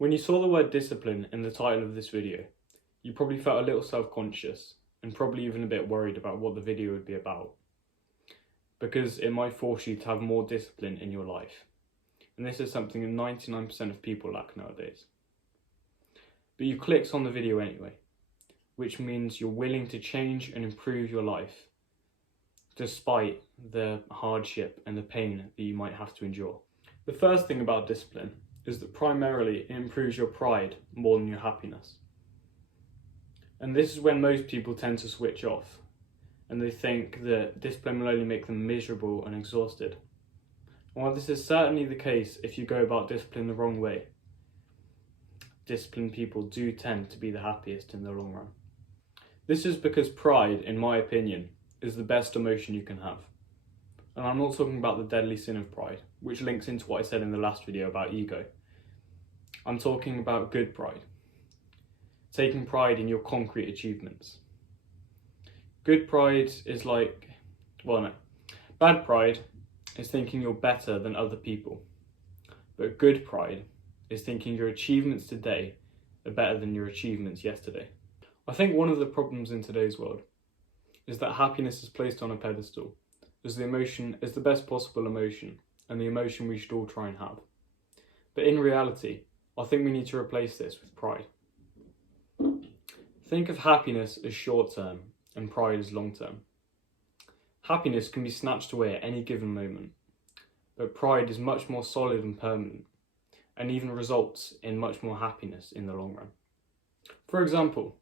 When you saw the word discipline in the title of this video, you probably felt a little self-conscious and probably even a bit worried about what the video would be about, because it might force you to have more discipline in your life. And this is something that 99% of people lack nowadays. But you clicked on the video anyway, which means you're willing to change and improve your life, despite the hardship and the pain that you might have to endure. The first thing about discipline is that primarily it improves your pride more than your happiness. And this is when most people tend to switch off, and they think that discipline will only make them miserable and exhausted. And while this is certainly the case if you go about discipline the wrong way, disciplined people do tend to be the happiest in the long run. This is because pride, in my opinion, is the best emotion you can have. And I'm not talking about the deadly sin of pride, which links into what I said in the last video about ego. I'm talking about good pride. Taking pride in your concrete achievements. Good pride is bad pride is thinking you're better than other people. But good pride is thinking your achievements today are better than your achievements yesterday. I think one of the problems in today's world is that happiness is placed on a pedestal as the best possible emotion and the emotion we should all try and have. But in reality, I think we need to replace this with pride. Think of happiness as short-term and pride as long-term. Happiness can be snatched away at any given moment, but pride is much more solid and permanent, and even results in much more happiness in the long run. For example,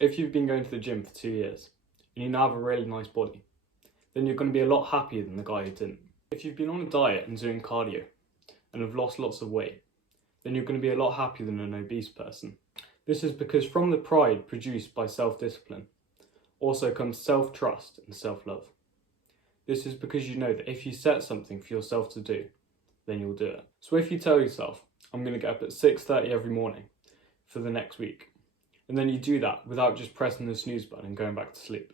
if you've been going to the gym for 2 years, and you now have a really nice body, then you're going to be a lot happier than the guy who didn't. If you've been on a diet and doing cardio, and have lost lots of weight, then you're going to be a lot happier than an obese person. This is because from the pride produced by self-discipline also comes self-trust and self-love. This is because you know that if you set something for yourself to do, then you'll do it. So if you tell yourself, I'm going to get up at 6:30 every morning for the next week, and then you do that without just pressing the snooze button and going back to sleep,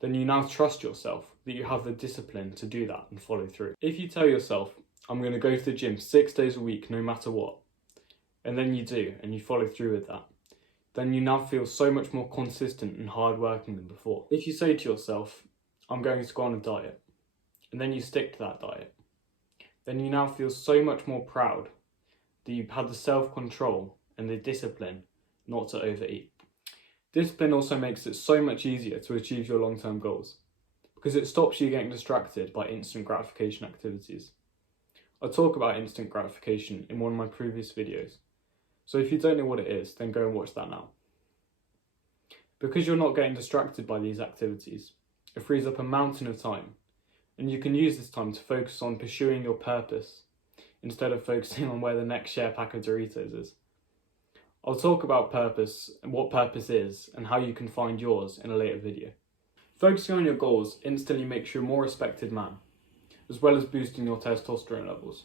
then you now trust yourself that you have the discipline to do that and follow through. If you tell yourself, I'm going to go to the gym 6 days a week no matter what, and then you do and you follow through with that, then you now feel so much more consistent and hardworking than before. If you say to yourself, I'm going to go on a diet, and then you stick to that diet, then you now feel so much more proud that you've had the self-control and the discipline not to overeat. Discipline also makes it so much easier to achieve your long-term goals, because it stops you getting distracted by instant gratification activities. I talk about instant gratification in one of my previous videos, so if you don't know what it is, then go and watch that now. Because you're not getting distracted by these activities, it frees up a mountain of time, and you can use this time to focus on pursuing your purpose instead of focusing on where the next share pack of Doritos is. I'll talk about purpose and what purpose is and how you can find yours in a later video. Focusing on your goals instantly makes you a more respected man, as well as boosting your testosterone levels.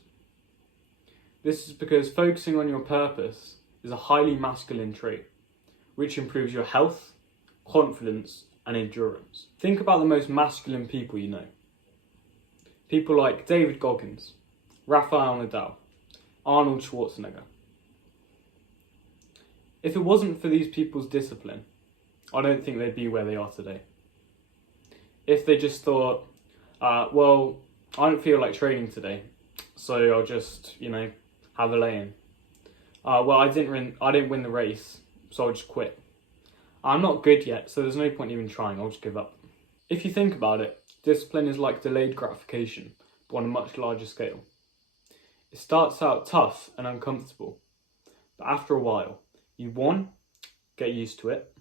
This is because focusing on your purpose is a highly masculine trait, which improves your health, confidence, and endurance. Think about the most masculine people you know. People like David Goggins, Rafael Nadal, Arnold Schwarzenegger. If it wasn't for these people's discipline, I don't think they'd be where they are today. If they just thought, I don't feel like training today, so I'll just, have a lay-in. I didn't win the race, so I'll just quit. I'm not good yet, so there's no point even trying, I'll just give up. If you think about it, discipline is like delayed gratification, but on a much larger scale. It starts out tough and uncomfortable, but after a while, you 1, get used to it,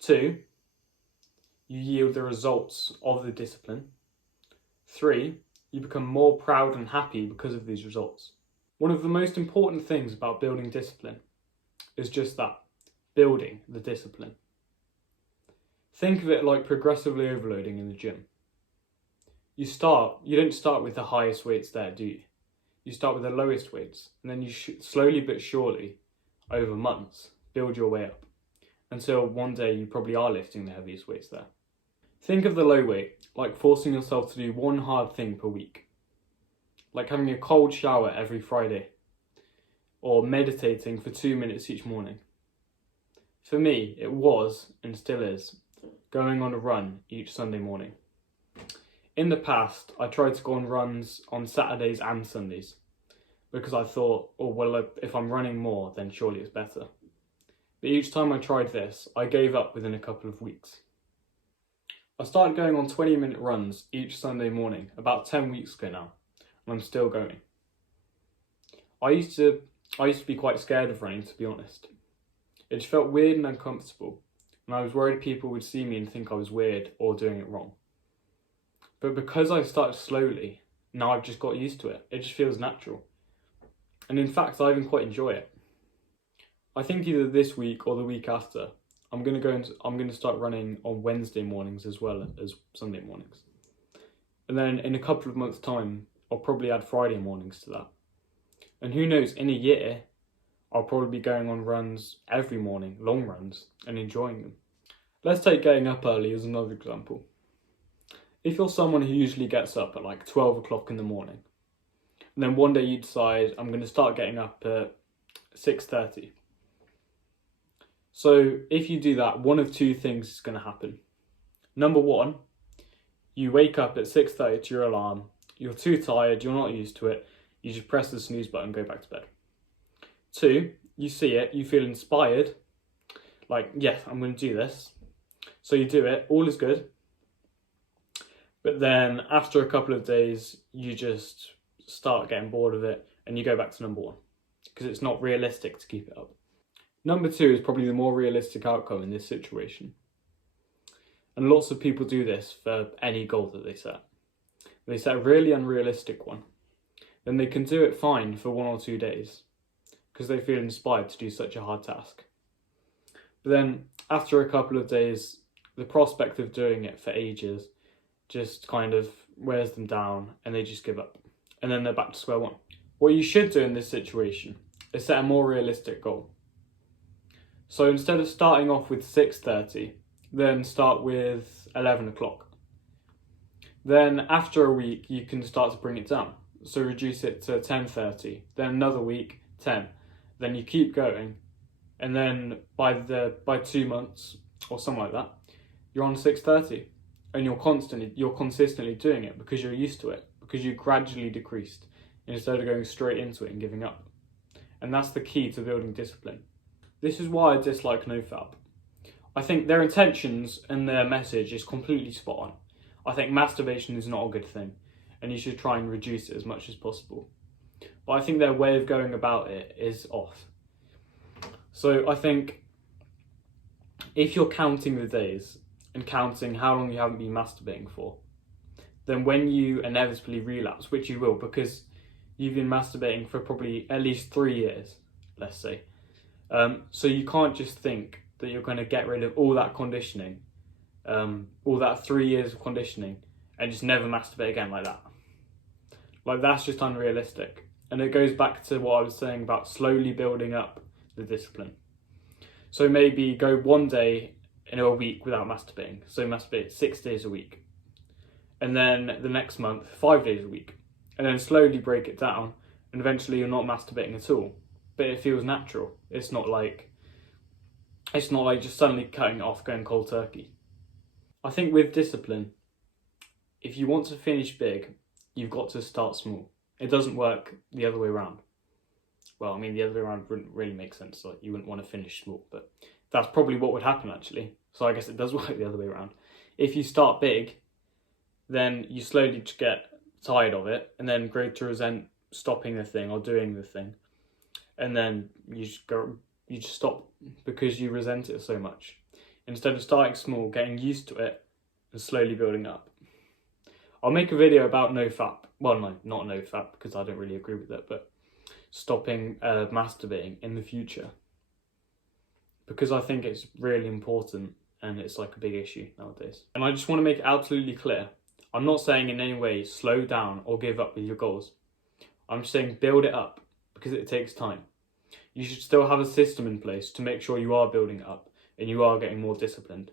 2, you yield the results of the discipline, 3, you become more proud and happy because of these results. One of the most important things about building discipline is just that, building the discipline. Think of it like progressively overloading in the gym. You don't start with the highest weights there, do you? You start with the lowest weights, and then you slowly but surely, over months, build your way up, until one day you probably are lifting the heaviest weights there. Think of the low weight like forcing yourself to do one hard thing per week, like having a cold shower every Friday. or meditating for 2 minutes each morning. For me, it was, and still is, going on a run each Sunday morning. In the past, I tried to go on runs on Saturdays and Sundays, because I thought, oh well, if I'm running more, then surely it's better. But each time I tried this, I gave up within a couple of weeks. I started going on 20-minute runs each Sunday morning about 10 weeks ago now, and I'm still going. I used to be quite scared of running, to be honest. It just felt weird and uncomfortable, and I was worried people would see me and think I was weird or doing it wrong. But because I started slowly, now I've just got used to it. It just feels natural. And in fact, I even quite enjoy it. I think either this week or the week after, I'm going to start running on Wednesday mornings as well as Sunday mornings. And then in a couple of months' time, I'll probably add Friday mornings to that. And who knows, in a year, I'll probably be going on runs every morning, long runs, and enjoying them. Let's take getting up early as another example. If you're someone who usually gets up at like 12 o'clock in the morning, and then one day you decide, I'm going to start getting up at 6:30. So if you do that, one of two things is going to happen. Number one, you wake up at 6:30 to your alarm, you're too tired, you're not used to it, you just press the snooze button and go back to bed. Two, you see it, you feel inspired, like, yes, I'm going to do this. So you do it, all is good. But then after a couple of days, you just start getting bored of it and you go back to number one because it's not realistic to keep it up. Number two is probably the more realistic outcome in this situation. And lots of people do this for any goal that they set. They set a really unrealistic one. Then they can do it fine for 1 or 2 days because they feel inspired to do such a hard task. But then after a couple of days, the prospect of doing it for ages just kind of wears them down and they just give up. And then they're back to square one. What you should do in this situation is set a more realistic goal. So instead of starting off with 6:30, then start with 11 o'clock. Then after a week, you can start to bring it down. So reduce it to 10:30, then another week, 10. Then you keep going. And then by 2 months or something like that, you're on 6:30. And you're consistently doing it because you're used to it, because you gradually decreased instead of going straight into it and giving up. And that's the key to building discipline. This is why I dislike NoFap. I think their intentions and their message is completely spot on. I think masturbation is not a good thing and you should try and reduce it as much as possible. But I think their way of going about it is off. So I think if you're counting the days and counting how long you haven't been masturbating for, then when you inevitably relapse, which you will because you've been masturbating for probably at least 3 years, let's say. So you can't just think that you're going to get rid of all that conditioning, all that 3 years of conditioning, and just never masturbate again like that. Like, that's just unrealistic. And it goes back to what I was saying about slowly building up the discipline. So maybe go 1 day in a week without masturbating. So masturbate 6 days a week. And then the next month, 5 days a week. And then slowly break it down. And eventually you're not masturbating at all. But it feels natural. It's not like just suddenly cutting it off, going cold turkey. I think with discipline, if you want to finish big, you've got to start small. It doesn't work the other way around. Well, I mean, the other way around wouldn't really make sense. Like, you wouldn't want to finish small, but that's probably what would happen actually. So I guess it does work the other way around. If you start big, then you slowly just get tired of it and then grow to resent stopping the thing or doing the thing. And then you just stop because you resent it so much. Instead of starting small, getting used to it and slowly building up. I'll make a video about NoFap. Well, no, not NoFap because I don't really agree with it, but stopping masturbating in the future. Because I think it's really important and it's like a big issue nowadays. And I just want to make it absolutely clear. I'm not saying in any way slow down or give up with your goals. I'm just saying build it up because it takes time. You should still have a system in place to make sure you are building it up and you are getting more disciplined.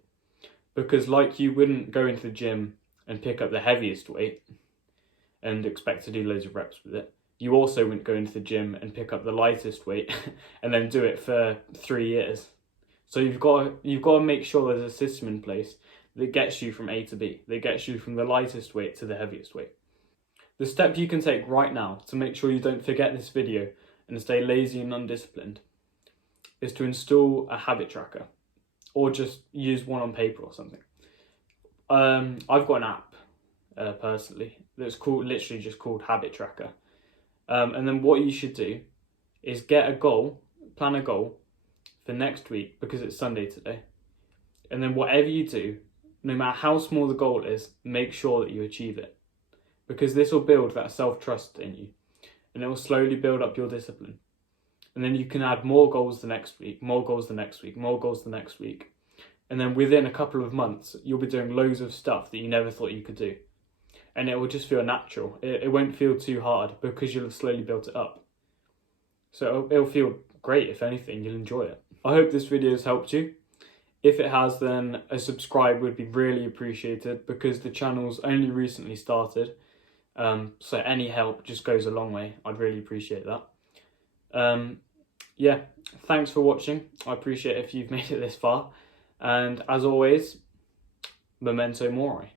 Because like you wouldn't go into the gym and pick up the heaviest weight and expect to do loads of reps with it. you also wouldn't go into the gym and pick up the lightest weight and then do it for 3 years. So you've got to make sure there's a system in place that gets you from A to B, that gets you from the lightest weight to the heaviest weight. The step you can take right now to make sure you don't forget this video and stay lazy and undisciplined is to install a habit tracker, or just use one on paper or something. I've got an app personally that's literally just called Habit Tracker. And then what you should do is plan a goal for next week, because it's Sunday today. And then whatever you do, no matter how small the goal is, make sure that you achieve it. Because this will build that self-trust in you, and it will slowly build up your discipline. And then you can add more goals the next week, more goals the next week, more goals the next week. And then within a couple of months, you'll be doing loads of stuff that you never thought you could do. And it will just feel natural. It won't feel too hard because you'll have slowly built it up. So it'll feel great. If anything, you'll enjoy it. I hope this video has helped you. If it has, then a subscribe would be really appreciated, because the channel's only recently started. So any help just goes a long way. I'd really appreciate that. Yeah, thanks for watching. I appreciate if you've made it this far. And as always, memento mori.